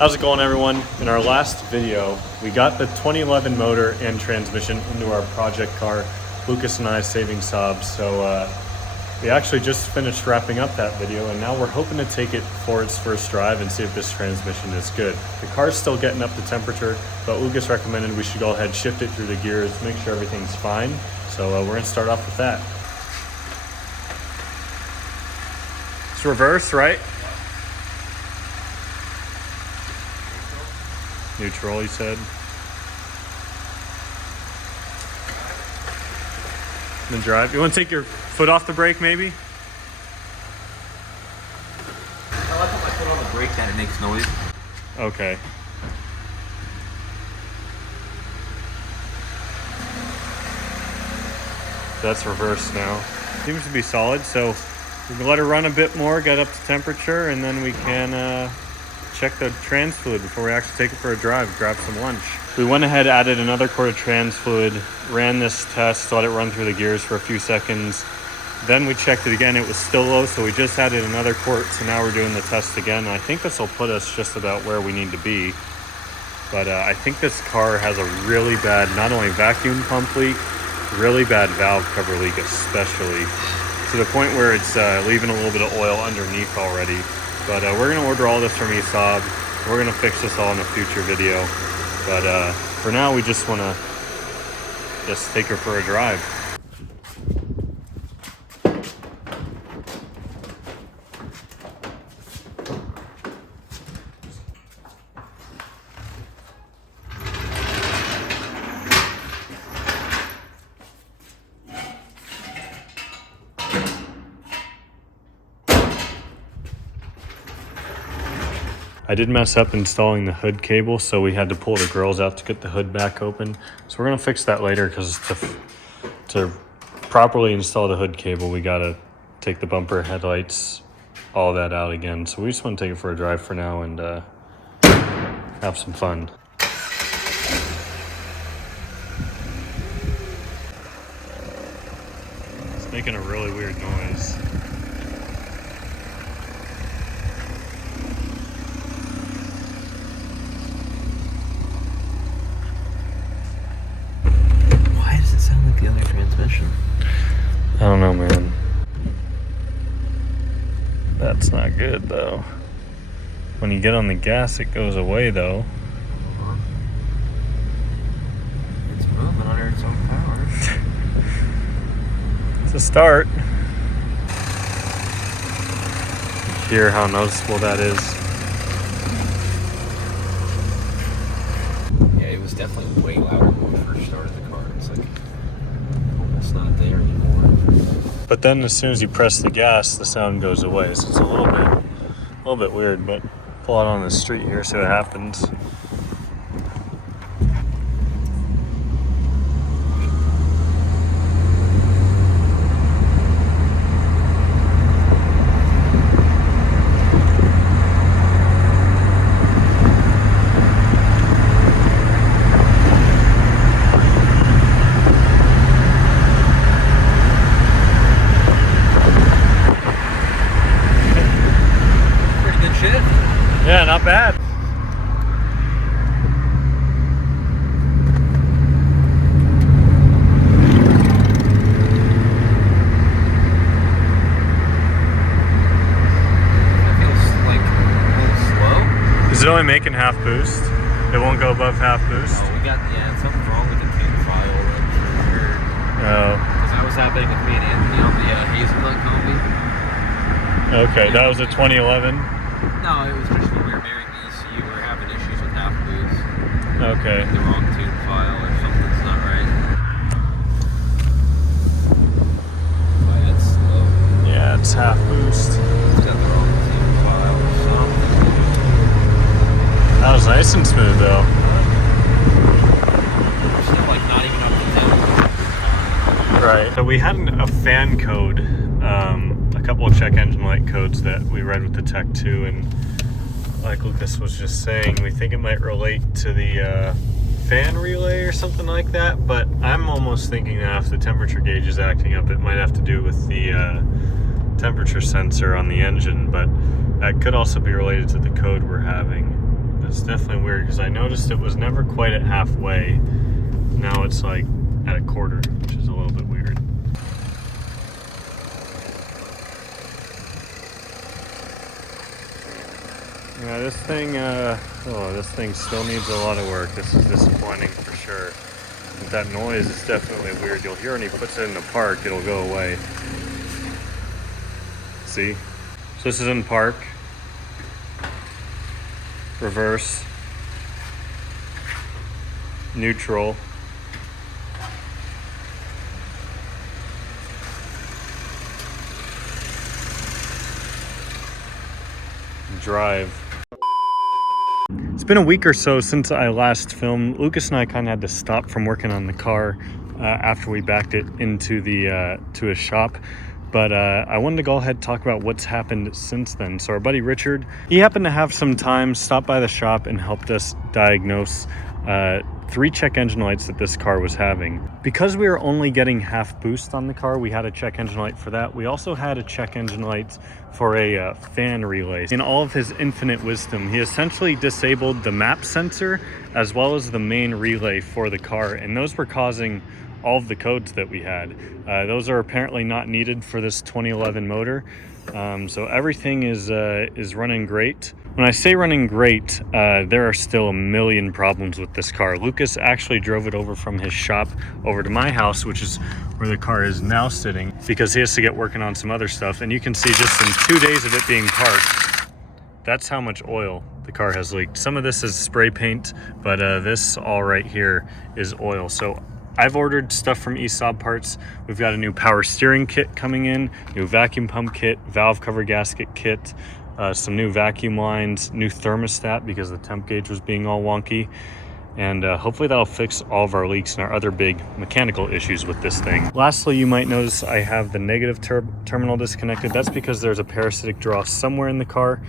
How's it going, everyone? In our last video, we got the 2011 motor and transmission into our project car, Lucas and I saving Saab. So we actually just finished wrapping up that video, and now we're hoping to take it for its first drive and see if this transmission is good. The car's still getting up to temperature, but Lucas recommended we should go ahead, shift it through the gears, make sure everything's fine. So we're gonna start off with that. It's reverse, right? Neutral, he said. And then drive. You want to take your foot off the brake, maybe? I put my foot on the brake and it makes noise. Okay. That's reversed now. Seems to be solid, so we can let her run a bit more, get up to temperature, and then we can check the trans fluid before we actually take it for a drive, grab some lunch. We went ahead, added another quart of trans fluid, ran this test, let it run through the gears for a few seconds. Then we checked it again, it was still low, so we just added another quart, so now we're doing the test again. I think this will put us just about where we need to be. But I think this car has a really bad, not only vacuum pump leak, really bad valve cover leak especially, to the point where it's leaving a little bit of oil underneath already. But we're gonna order all this from Saab. We're gonna fix this all in a future video. But for now, we just wanna take her for a drive. I did mess up installing the hood cable, so we had to pull the grills out to get the hood back open. So we're gonna fix that later, because to properly install the hood cable, we gotta take the bumper, headlights, all that out again. So we just wanna take it for a drive for now and have some fun. It's making a really weird noise. The other transmission. I don't know, man. That's not good though. When you get on the gas, it goes away though. It's moving under its own power. It's a start. You hear how noticeable that is? Yeah, it was definitely way louder when we first started the car. It's like almost not there anymore. But then as soon as you press the gas, the sound goes away. So it's a little bit weird, but pull out on the street here, see what happens. Yeah, not bad. That feels like a little slow. Is it only making half boost? It won't go above half boost? Oh, something's wrong with the tune file. I'm sure. Oh. Because that was happening with me and Anthony on the Hazelnut combi. Okay, that was a 2011? No, it was just when we were marrying the ECU, we were having issues with half boost. Okay. The wrong tune file or something's not right. But it's slow. Yeah, it's half boost. It's got the wrong tune file or something. That was nice and smooth though. We're still like not even up to 10. Right. So we had a fan code, a couple of check engine light codes that we read with the Tech 2, and like Lucas was just saying, we think it might relate to the fan relay or something like that, but I'm almost thinking that if the temperature gauge is acting up, it might have to do with the temperature sensor on the engine, but that could also be related to the code we're having. it's definitely weird because I noticed it was never quite at halfway. Now it's like at a quarter, which is a little bit weird. Yeah, this thing still needs a lot of work. This is disappointing for sure. But that noise is definitely weird. You'll hear when he puts it in the park, it'll go away. See? So this is in park. Reverse. Neutral. Drive. It's been a week or so since I last filmed. Lucas and I kind of had to stop from working on the car after we backed it into the to a shop. But I wanted to go ahead and talk about what's happened since then. So our buddy Richard, he happened to have some time, stopped by the shop and helped us diagnose 3 check engine lights that this car was having. Because we were only getting half boost on the car, we had a check engine light for that. We also had a check engine light for a fan relay. In all of his infinite wisdom, he essentially disabled the map sensor as well as the main relay for the car, and those were causing all of the codes that we had. Those are apparently not needed for this 2011 motor. So everything is running great. When I say running great, there are still a million problems with this car. Lucas actually drove it over from his shop over to my house, which is where the car is now sitting, because he has to get working on some other stuff. And you can see just in 2 days of it being parked, that's how much oil the car has leaked. Some of this is spray paint, but this all right here is oil. So I've ordered stuff from Saab parts. We've got a new power steering kit coming in, new vacuum pump kit, valve cover gasket kit, some new vacuum lines, new thermostat because the temp gauge was being all wonky. And hopefully that'll fix all of our leaks and our other big mechanical issues with this thing. Lastly, you might notice I have the negative terminal disconnected. That's because there's a parasitic draw somewhere in the car.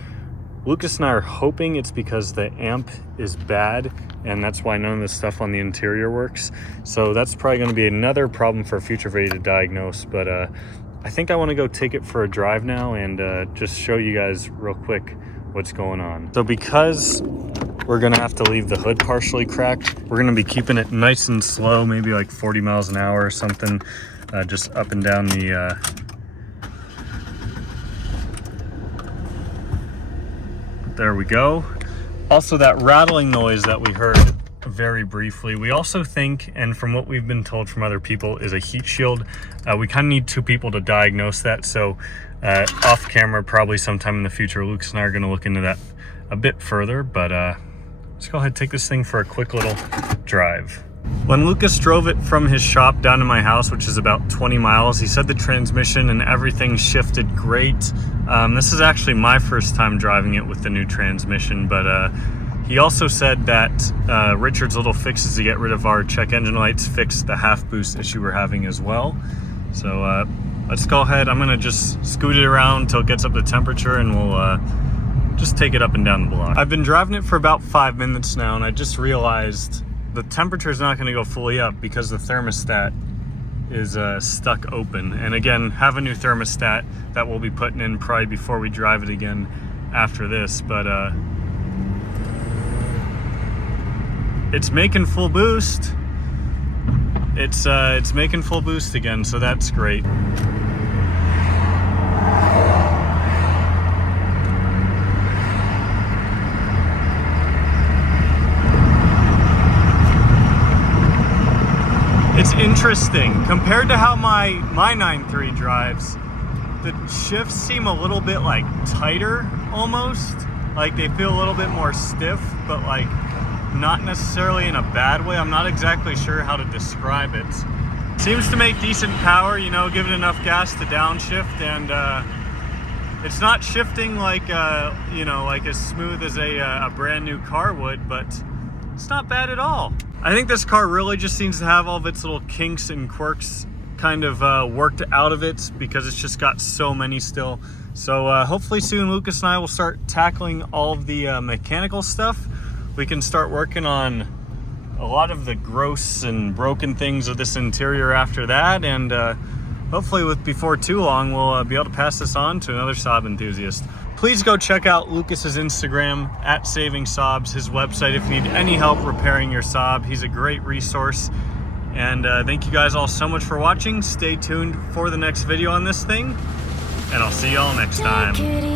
Lucas and I are hoping it's because the amp is bad, and that's why none of the stuff on the interior works. So that's probably going to be another problem for a future video to diagnose. But I think I want to go take it for a drive now and just show you guys real quick what's going on. So because we're going to have to leave the hood partially cracked, we're going to be keeping it nice and slow, maybe like 40 miles an hour or something, just up and down the there we go. Also, that rattling noise that we heard very briefly, we also think, and from what we've been told from other people, is a heat shield. We kind of need 2 people to diagnose that. So off camera, probably sometime in the future, Lucas and I are going to look into that a bit further. But let's go ahead and take this thing for a quick little drive. When Lucas drove it from his shop down to my house, which is about 20 miles, he said the transmission and everything shifted great. This is actually my first time driving it with the new transmission, but he also said that Richard's little fixes to get rid of our check engine lights fixed the half boost issue we're having as well. So let's go ahead. I'm gonna just scoot it around until it gets up to temperature, and we'll just take it up and down the block. I've been driving it for about 5 minutes now, and I just realized the temperature is not going to go fully up because the thermostat is stuck open. And again, have a new thermostat that we'll be putting in probably before we drive it again after this. But it's making full boost. It's making full boost again, so that's great. It's interesting, compared to how my 9.3 drives, the shifts seem a little bit like tighter almost. Like they feel a little bit more stiff, but like not necessarily in a bad way. I'm not exactly sure how to describe it. Seems to make decent power, you know, give it enough gas to downshift, and it's not shifting like, you know, like as smooth as a brand new car would, but it's not bad at all. I think this car really just seems to have all of its little kinks and quirks kind of worked out of it, because it's just got so many still. So hopefully soon Lucas and I will start tackling all of the mechanical stuff. We can start working on a lot of the gross and broken things of this interior after that, and hopefully before too long we'll be able to pass this on to another Saab enthusiast. Please go check out Lucas's Instagram at Saving Saabs, his website, if you need any help repairing your Saab. He's a great resource. And thank you guys all so much for watching. Stay tuned for the next video on this thing, and I'll see y'all next time.